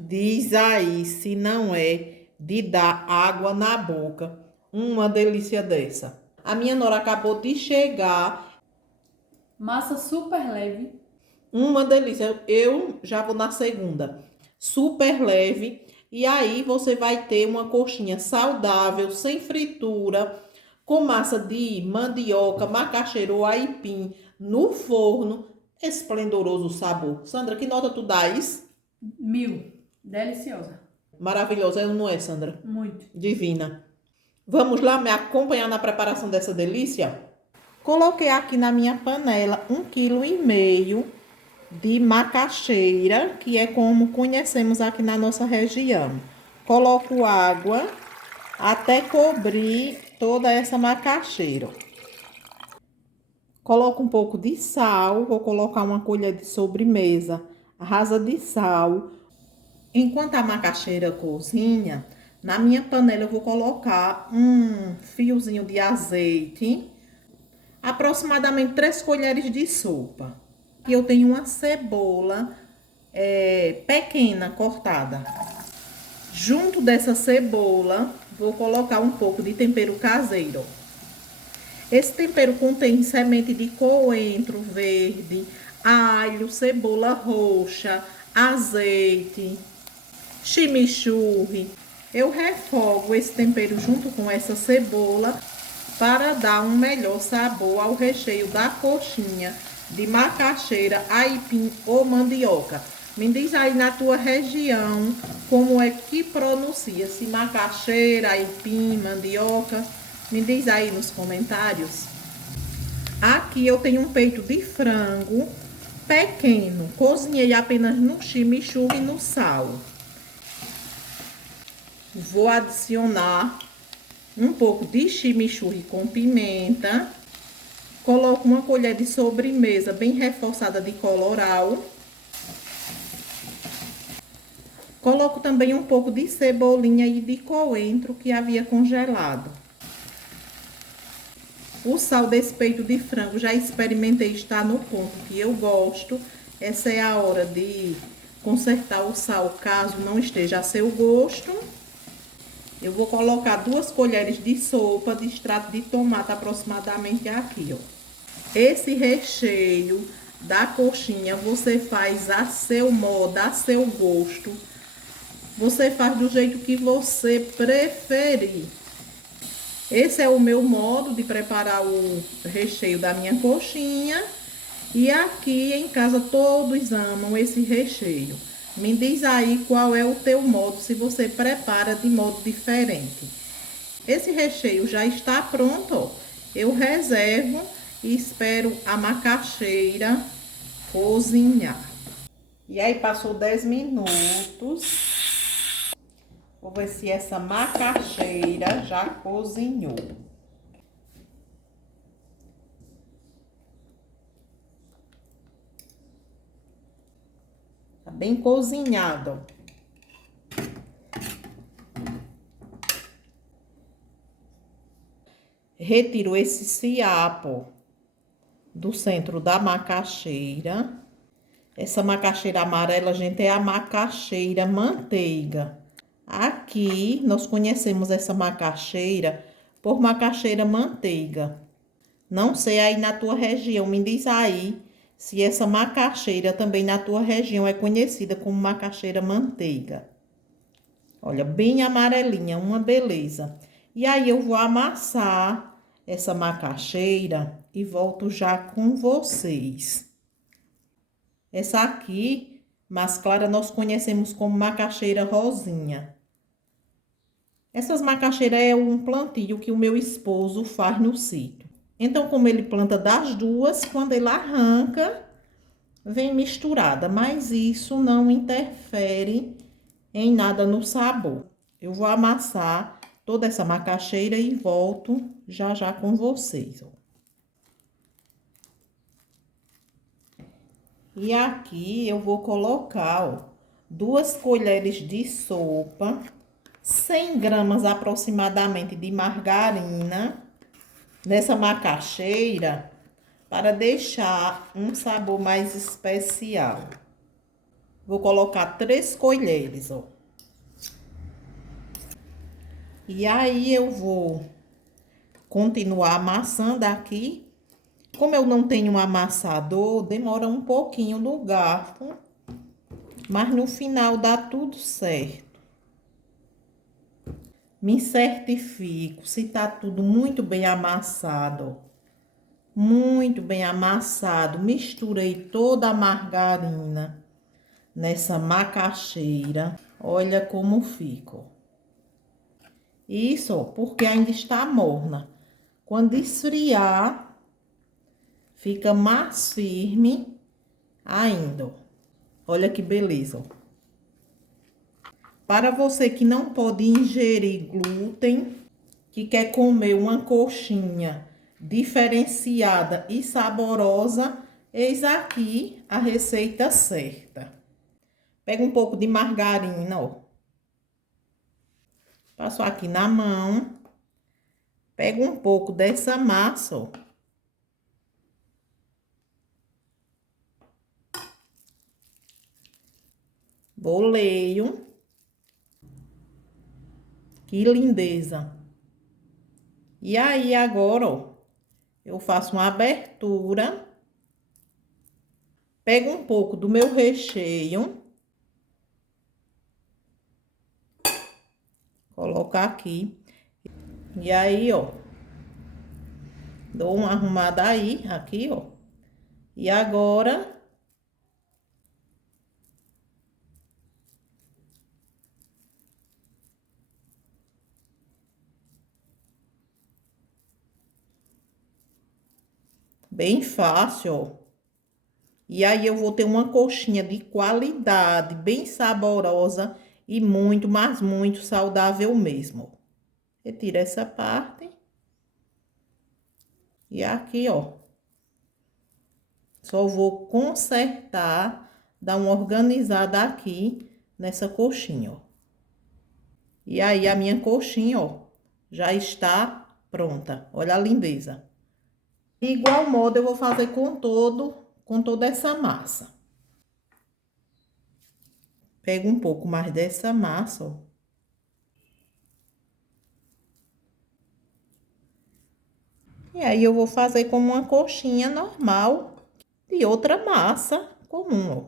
Diz aí se não é de dar água na boca uma delícia dessa. A minha nora acabou de chegar. Massa super leve. Uma delícia. Eu já vou na segunda. Super leve. E aí você vai ter uma coxinha saudável, sem fritura, com massa de mandioca, macaxeira ou aipim no forno. Esplendoroso sabor. Sandra, que nota tu dás? 1000. Deliciosa. Maravilhosa, não é, Sandra? Muito. Divina. Vamos lá me acompanhar na preparação dessa delícia? Coloquei aqui na minha panela 1,5 kg de macaxeira, que é como conhecemos aqui na nossa região. Coloco água até cobrir toda essa macaxeira. Coloco um pouco de sal, vou colocar uma colher de sobremesa rasa de sal. Enquanto a macaxeira cozinha, na minha panela eu vou colocar um fiozinho de azeite, aproximadamente 3 colheres de sopa. E eu tenho uma cebola pequena cortada. Junto dessa cebola, vou colocar um pouco de tempero caseiro. Esse tempero contém semente de coentro verde, alho, cebola roxa, azeite, chimichurri. Eu refogo esse tempero junto com essa cebola para dar um melhor sabor ao recheio da coxinha de macaxeira, aipim ou mandioca. Me diz aí na tua região como é que pronuncia, se macaxeira, aipim, mandioca. Me diz aí nos comentários. Aqui eu tenho um peito de frango pequeno. Cozinhei apenas no chimichurri e no sal. Vou adicionar um pouco de chimichurri com pimenta. Coloco uma colher de sobremesa bem reforçada de colorau. Coloco também um pouco de cebolinha e de coentro que havia congelado. O sal desse peito de frango já experimentei, está no ponto que eu gosto. Essa é a hora de consertar o sal caso não esteja a seu gosto. Eu vou colocar 2 colheres de sopa de extrato de tomate aproximadamente aqui, ó. Esse recheio da coxinha você faz a seu modo, a seu gosto. Você faz do jeito que você preferir. Esse é o meu modo de preparar o recheio da minha coxinha. E aqui em casa todos amam esse recheio. Me diz aí qual é o teu modo, se você prepara de modo diferente. Esse recheio já está pronto, ó. Eu reservo e espero a macaxeira cozinhar. E aí passou 10 minutos. Vou ver se essa macaxeira já cozinhou. Tá bem cozinhado. Retiro esse fiapo do centro da macaxeira. Essa macaxeira amarela, gente, é a macaxeira manteiga. Aqui nós conhecemos essa macaxeira por macaxeira manteiga. Não sei aí na tua região, me diz aí se essa macaxeira também na tua região é conhecida como macaxeira manteiga. Olha, bem amarelinha, uma beleza. E aí eu vou amassar essa macaxeira e volto já com vocês. Essa aqui, mais clara, nós conhecemos como macaxeira rosinha. Essas macaxeiras é um plantio que o meu esposo faz no sítio. Então, como ele planta das duas, quando ele arranca, vem misturada. Mas isso não interfere em nada no sabor. Eu vou amassar toda essa macaxeira e volto já já com vocês, ó. E aqui eu vou colocar, ó, 2 colheres de sopa, 100 gramas aproximadamente de margarina nessa macaxeira para deixar um sabor mais especial. Vou colocar 3 colheres, ó. E aí, eu vou continuar amassando aqui. Como eu não tenho um amassador, demora um pouquinho no garfo. Mas no final dá tudo certo. Me certifico se tá tudo muito bem amassado, ó. Muito bem amassado. Misturei toda a margarina nessa macaxeira. Olha como fica, ó. Isso, ó, porque ainda está morna. Quando esfriar, fica mais firme ainda, ó. Olha que beleza, ó. Para você que não pode ingerir glúten, que quer comer uma coxinha diferenciada e saborosa, eis aqui a receita certa. Pega um pouco de margarina, ó. Passo aqui na mão. Pega um pouco dessa massa, ó. Boleio. Que lindeza. E aí, agora, ó, eu faço uma abertura. Pego um pouco do meu recheio. Colocar aqui. E aí, ó. Dou uma arrumada aí, aqui, ó. E agora... Bem fácil, ó. E aí, eu vou ter uma coxinha de qualidade, bem saborosa e muito, mas muito saudável mesmo. Retira essa parte. E aqui, ó. Só vou consertar, dar uma organizada aqui nessa coxinha, ó. E aí, a minha coxinha, ó, já está pronta. Olha a lindeza. De igual modo, eu vou fazer com toda essa massa. Pego um pouco mais dessa massa, ó. E aí, eu vou fazer como uma coxinha normal de outra massa comum, ó.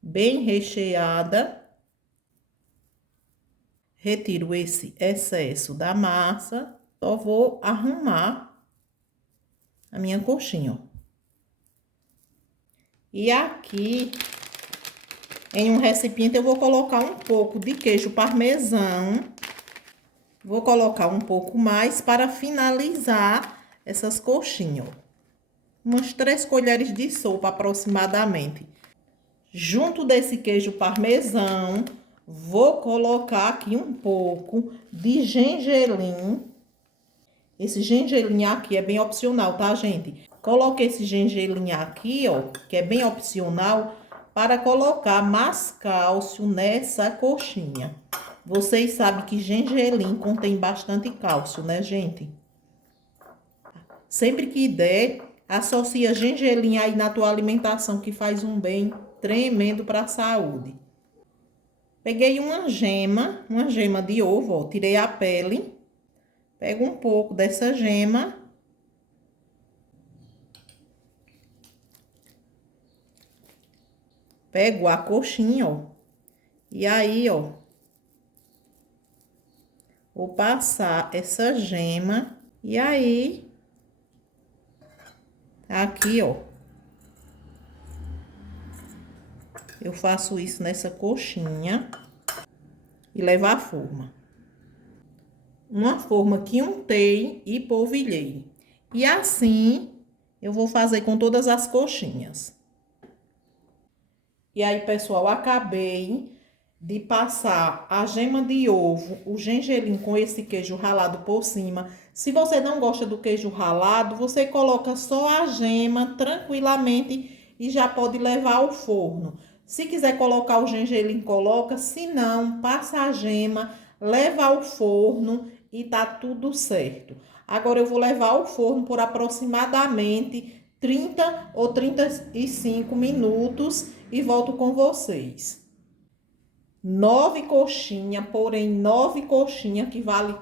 Bem recheada. Retiro esse excesso da massa. Só vou arrumar a minha coxinha, ó. E aqui, em um recipiente, eu vou colocar um pouco de queijo parmesão. Vou colocar um pouco mais para finalizar essas coxinhas, ó. Umas 3 colheres de sopa aproximadamente. Junto desse queijo parmesão, vou colocar aqui um pouco de gengelim. Esse gengelim aqui é bem opcional, tá, gente? Coloquei esse gengelim aqui, ó, que é bem opcional, para colocar mais cálcio nessa coxinha. Vocês sabem que gengelim contém bastante cálcio, né, gente? Sempre que der, associa gengelim aí na tua alimentação, que faz um bem tremendo para a saúde. Peguei uma gema de ovo, ó, tirei a pele. Pego um pouco dessa gema. Pego a coxinha, ó. E aí, ó, vou passar essa gema. E aí, aqui, ó, eu faço isso nessa coxinha e levo à forma. Uma forma que untei e polvilhei. E assim, eu vou fazer com todas as coxinhas. E aí, pessoal, acabei de passar a gema de ovo, o gengelim com esse queijo ralado por cima. Se você não gosta do queijo ralado, você coloca só a gema tranquilamente e já pode levar ao forno. Se quiser colocar o gengelim, coloca. Se não, passa a gema, leva ao forno e tá tudo certo. Agora eu vou levar ao forno por aproximadamente 30 ou 35 minutos e volto com vocês. 9 coxinhas, porém 9 coxinhas que vale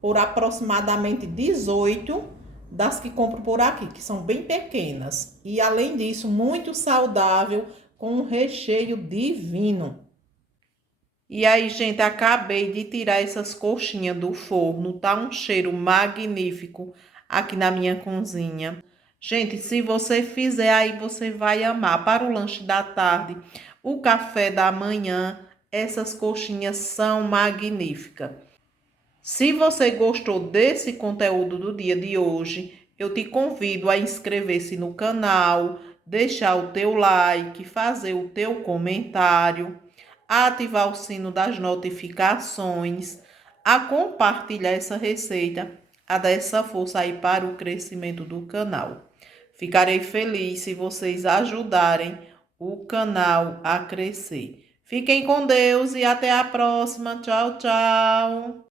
por aproximadamente 18 das que compro por aqui, que são bem pequenas. E além disso, muito saudável, com um recheio divino. E aí, gente, acabei de tirar essas coxinhas do forno. Tá um cheiro magnífico aqui na minha cozinha. Gente, se você fizer aí, você vai amar. Para o lanche da tarde, o café da manhã, essas coxinhas são magníficas. Se você gostou desse conteúdo do dia de hoje, eu te convido a inscrever-se no canal, deixar o teu like, fazer o teu comentário, a ativar o sino das notificações, a compartilhar essa receita, a dar essa força aí para o crescimento do canal. Ficarei feliz se vocês ajudarem o canal a crescer. Fiquem com Deus e até a próxima. Tchau, tchau.